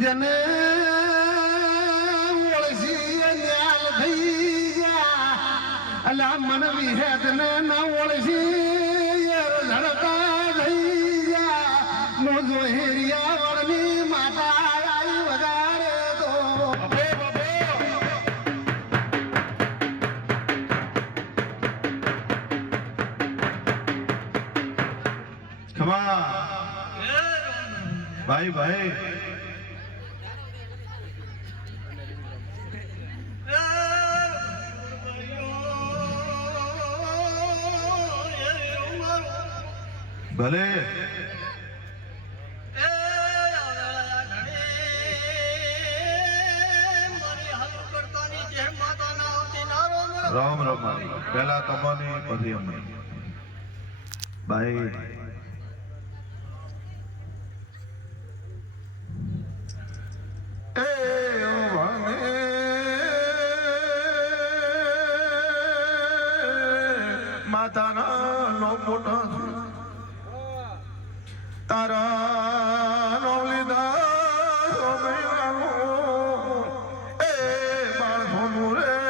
જને ઓળસી ન્યાલ થઈ ગયા અલા મન વિહેદ ને ના ઓળસી લડતા થઈ ગયા મોજો હેરિયા વળની માતા આવી વગાડે તો ખમા ભાઈ ભાઈ ભલે રામ રામ મારી પહેલા તમને પછી અમે ભાઈ માતાના નો મોટા તારા નો લીધા એ બાળ સોનું રે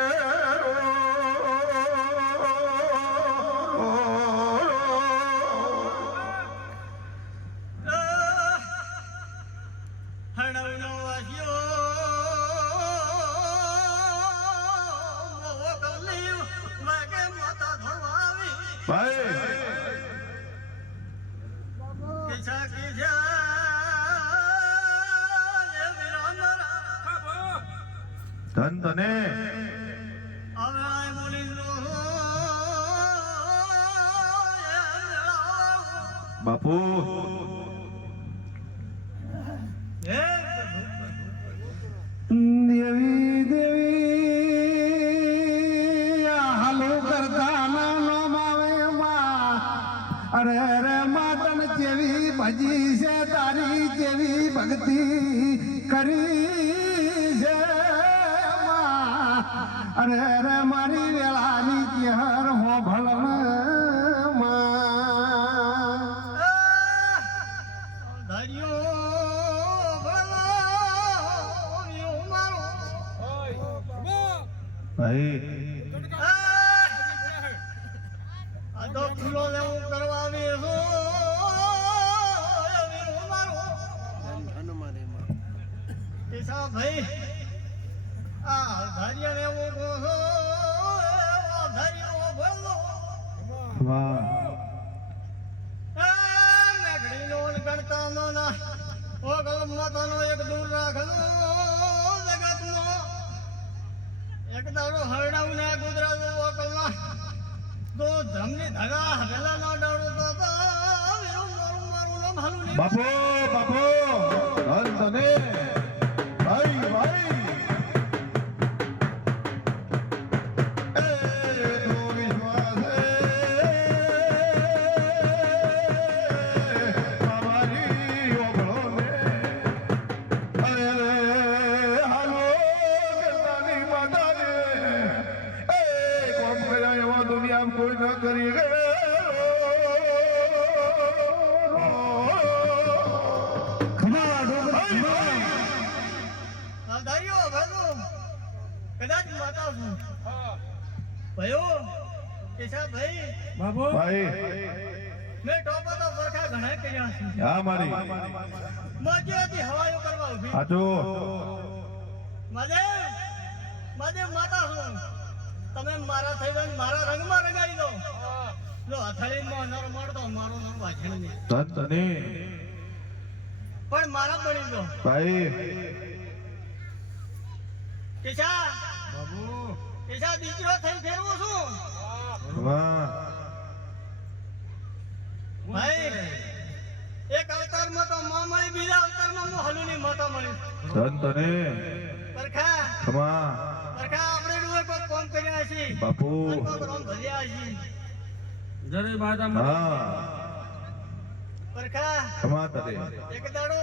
ધન તને બાપુ દેવી દેવી હાલો કરતા નાનો માવે માં અરે અરે માતન જેવી ભજી છે તારી જેવી ભક્તિ કરી છે અરે અરે મારી વેળાની કેહર હો ભલન ભાઈ આ તો ફૂલો લેવું કરવા ભાઈ આ ધારિયા ને એવું કહો ધારિયો બોલો વાહ મેઘડી નો ગણતા નો ના ઓ ગલમ માતાનો એક દૂર રાખલો જગત નો એક દાડો હરડાવ ના ગુજરાત વકલના દો ધમની ધગા હવેલા નો ડાળો તો મારું મારું નામ હાલું બાપુ બાપુ ધન તને ભાઈ ભાઈ કોઈ ન કરી કદાચ માતા છું ભયો કેશા ભાઈ બાબુ ભાઈ મેં ટોપા તો સરખા ઘણા કર્યા છે હા મારી મજેથી હવાયો કરવા ઉભી આજો મજે માતા છું તમે મારા થઈ ગઈ મારા રંગમાં રંગાઈ દો જો અથડીમાં નર મળતો મારો નર વાછણ ને ધન તને પણ મારા બની દો ભાઈ કેશા બાબુ પૈસા દીકરો થઈ ફેરવું છું વાહ ભાઈ એક અવતારમાં તો માં મળી બીજા અવતારમાં હું હલુની માતા મળી ધન તને પરખા ખમા આપણે ડુએ કોઈ કોમ કર્યા છે બાપુ કોઈ રોમ ભર્યા છે જરે બાદા હા પરખા ખમા તને એક દાડો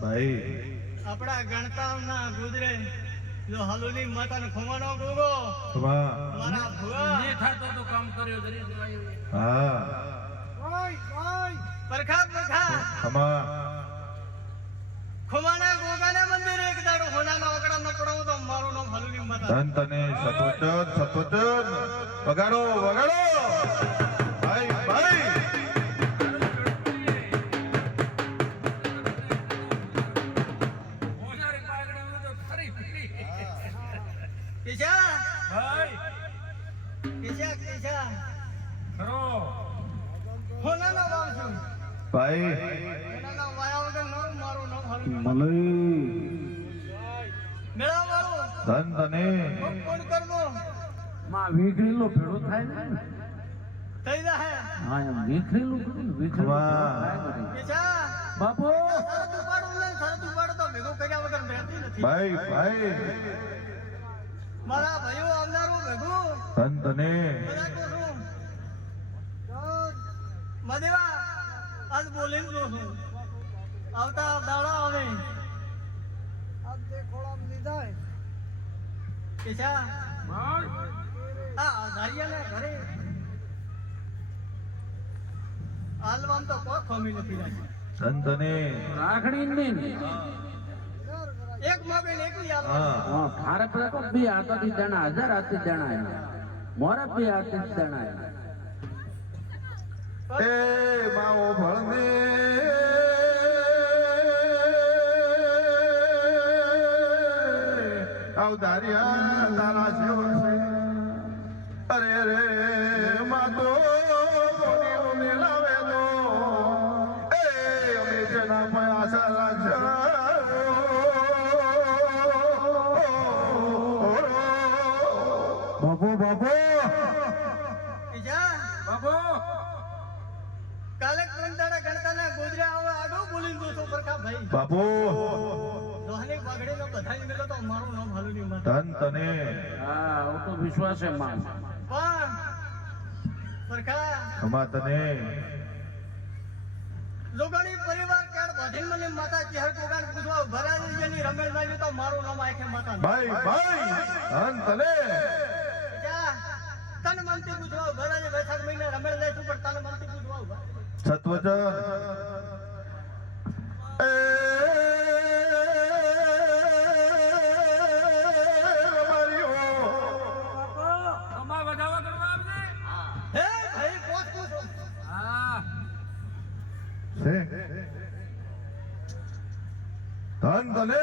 ભાઈ આપણા ગણતાના ગુજરે જો હલુની માતાને ખોવાનો ગોગો ખમા મારા ભુવા ને થાતો તો કામ કર્યો જરી દેવાયો હા પરખા ખમા ખોમાના ગોગાના મંદિરે એક દાડો હોનાના ઓકડા ન પડાવું તો મારું નામ હલુની માતા ધન તને સતવચન વગાડો વગાડો ભાઈ ભાઈ ઓનારી પાગડી તો ખરી કેશા ભાઈ કેશા ખરો હોનાનો વાવ છું ભાઈ હોનાના વાયા વગર ન મારું નામ હલુની મલઈ મેળા વાળો ધન તને કોણ કરવો માં વેખરેલો ભેળો થાય ને થઈ જાહે હા એમ વેખરેલું કરું ને વેખરેલું વાહ. થાય કરે કેશા બાપો સરતું પાડું તો ભેગું કર્યા વગર બેઠી નથી ભાઈ ભાઈ મારા ભાઈઓ આવનારું ભેગું ધન તને બધા કહું છું મદેવા આજ બોલીને જો છું આવતા દાડા આવે આજ તે ખોળામ લીધા કેશા બોલ આ ધારિયાના ઘરે હાલવામ તો કોઈ ખોમી નથી રાખી ધન તને રાખડી ને એક મોબાઈલ એકલી આવે હા હા થારે પર તો બે હાથથી દાણા 1000 હાથથી દાણા મોરે બે હાથથી દાણા એ માવો ભળને અવતાર્યા તારા સેવક છે અરે રે માતો મોની લાવે તો એ અમે જેના પયાસા લાગશે બાપુ બાપુ કેશા બાપો કાલે ત્રણ દાડા ગણતાના ગોદરા આવે આગળ બોલીને જો છું પરખા ભાઈ બાપુ દોહની પગડીનો બધાય મેલો તો મારું નામ હલુની માતા ધન તને હા હું તો વિશ્વાસ છે માં પણ પરખા ખમા તને લોકોની પરિવાર કાળ વધીને મને માતા ચહેર કોગાન પૂછવા ભરાજી જેની રમેલ માં તો મારું નામ આખે માતા ભાઈ ભાઈ ધન તને જા તન મનથી પૂછવા ભરાજી વૈશાખ મહિને રમેલ જાય છું પણ તન મનથી પૂછવા ઉભા સત્વચન એ મારીઓ અમા વધાવા કરવા આવજે હે ભાઈ પોત પૂછો હા છે ધન તને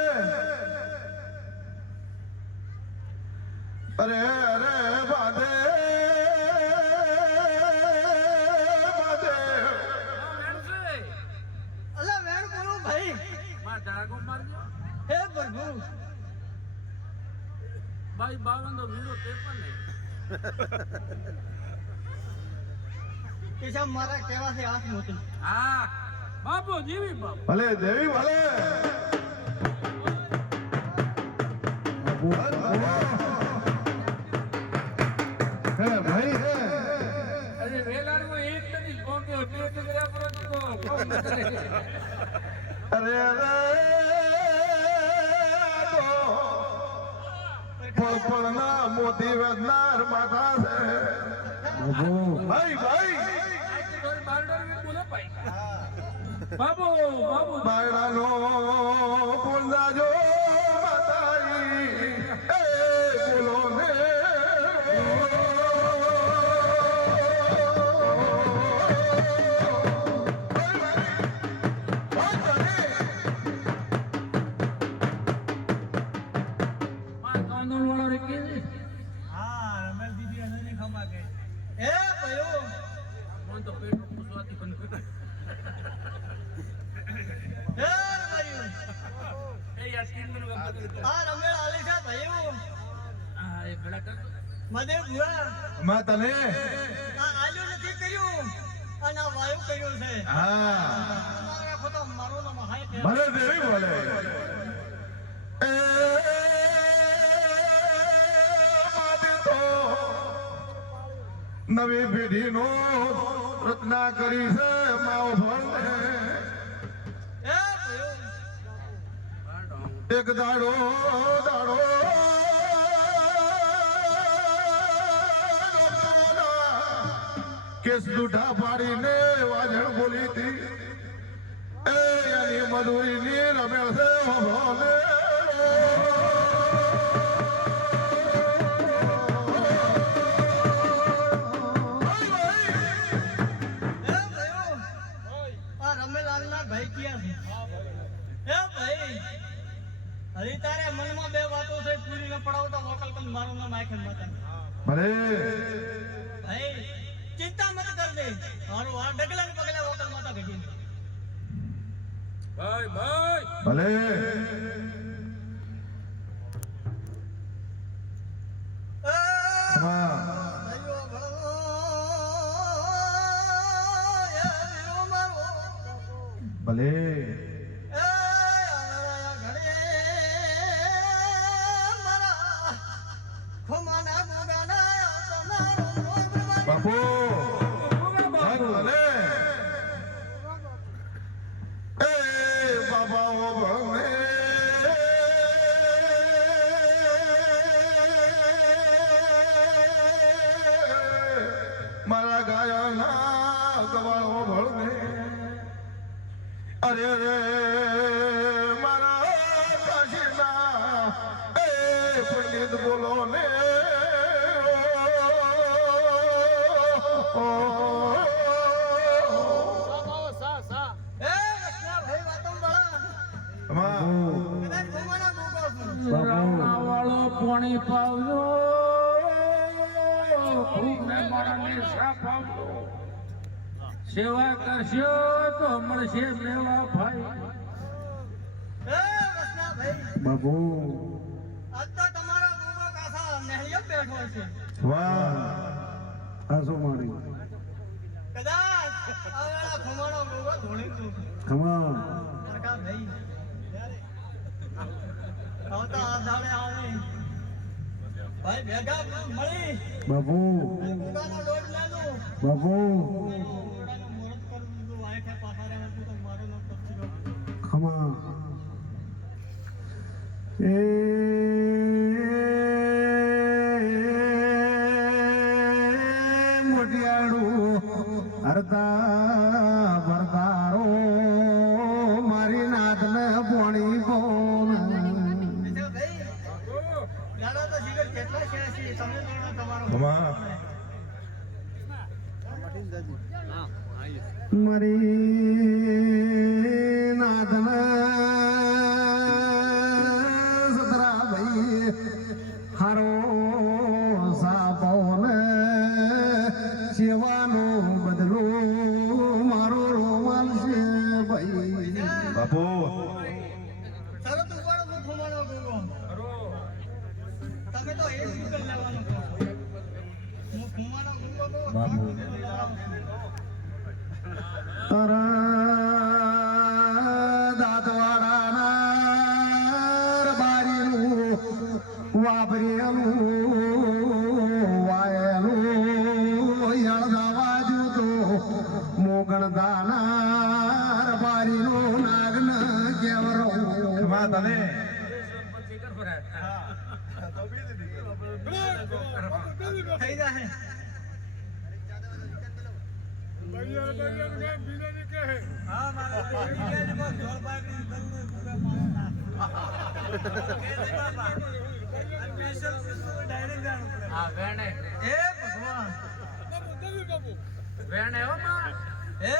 અરે અરે બાદે બાદે અલા વેણ બોલું ભાઈ માં ધાગો મારજો હે પ્રભુ ભાઈ 52 નો વીરો 53 કેશા મારા કહેવાથી હાથ મોતી હા બાપો જીવી બાપો ભલે દેવી ભલે હે ભાઈ હે અરે વેલાણો એક તની કોકે બે ટકરા પર તો અરે તો પળના મોતી વેદનાર માતા છે ભાઈ ભાઈ બાબુ બાબુ બાયડાનો પુંજાજો માતાઈ એ બોલો ને હા રમેલ દીદી અનની ખમા કે હે ભયો મન તો પેટ પૂછવાથી પણ હે ભયો એ યાર મદે ભુવા માં તને આ આલ્યો નથી કર્યું અને આ વાયુ કર્યું છે હા મારા ખોટો મારો નામ હાય કે ભલે દેવી બોલે એ માદે તો નવી પેઢીનો રચના કરી છે માઓ ભણે એ ભયો એક દાડો કેસ દૂઠા પાડીને વાજણ બોલી હતી એ એની મધુરીની રમેળ છે ભોલે એ ભયો આ રમેલાલના ભાઈ ક્યાં છે એ ભાઈ હરી તારે મનમાં બે વાતો છે પૂરી ન પડાવતા વોકલ કન મારું નામ આખે માતા ભલે ભાઈ ચિંતા મત કર દે મારું આ ડગલા ને પગલા વોકલ માતા ઘટી ભલે હા ભાઈઓ ભણો એ વીરો મારો ભલે એ આયા ઘરે મારા ખોમાના ગોગાના તમારો બાપુ ભલે એ બાબાઓ ભણે મારા ગાયના ગવાળો ભળને અરે રે મારા કાશીના એ પંડિત બોલો ને એ કૃષ્ણા ભાઈ વાતમ બળા માં કદાચ ખોમાના ગોગો છું રાણાવાળો પાણી પાવજો ભૂખને મારાને સાફ આપજો સેવા કરશો તો મળશે મેવા ભાઈ એ કૃષ્ણા ભાઈ બાબુ આજ તો તમારો ગોગો કાસા નહેળિયો બેઠો છે વાહ આસો મારી કદાચ આવેલા ખોમાનો ગોગો ધોળી તું ખમા સરખા ભાઈ આવતા આ દાડે આવે ભાઈ ભેગા મળી બાબુ ગોગાનો દોડ લેલું બાબુ ગોગાનું મુહૂર્ત કરી દીધું વાયફે પાછા રહેવા તું તો મારું નામ પક્ષી ખમા એ મોટિયાળું હરતા ભરતારો મારી નાથને પોણી બોલ ભાઈ દાદા તો જીગર કેટલા છે તમે જોડો તમારો માં મારી નાથન સતરા ભાઈ હારો સાપોન સેવાનો બદલો મારો રોમાલ છે ભાઈ બાપુ તરત ઉપાડો તો ખુમાનો ગોગો તમે તો એ જ કરી લેવાનું કહો હું ખુમાનો ગોગો તો બાપુ. દાંતવાડાના બારીનું વાપરેલું વાયેલું યળદાવાજુ તો મોગણ દાનાર બારીનું નાગન કેવરો માં તને થઈ જાય હા મારા જોર બાકરી એ ભગવાન વેણે હો માં